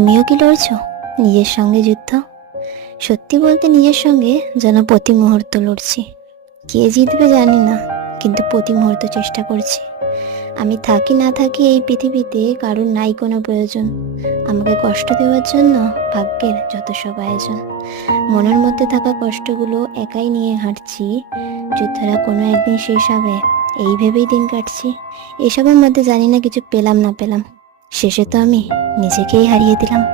তুমিও কি লড়ছো নিজের সঙ্গে যুদ্ধ? সত্যি বলতে নিজের সঙ্গে যেন প্রতি মুহূর্ত লড়ছি। কে জিতবে জানি না, কিন্তু প্রতি মুহূর্ত চেষ্টা করছি। আমি থাকি না থাকি এই পৃথিবীতে কারোর নাই কোনো প্রয়োজন। আমাকে কষ্ট দেওয়ার জন্য ভাগ্যের যত সব আয়োজন। মনের মধ্যে থাকা কষ্টগুলো একাই নিয়ে হাঁটছি। যুদ্ধরা কোনো একদিন শেষ হবে, এই ভেবেই দিন কাটছি। এসবের মধ্যে জানি না কিছু পেলাম না পেলাম, শেষে তো আমি নিজেকেই হারিয়ে দিলাম।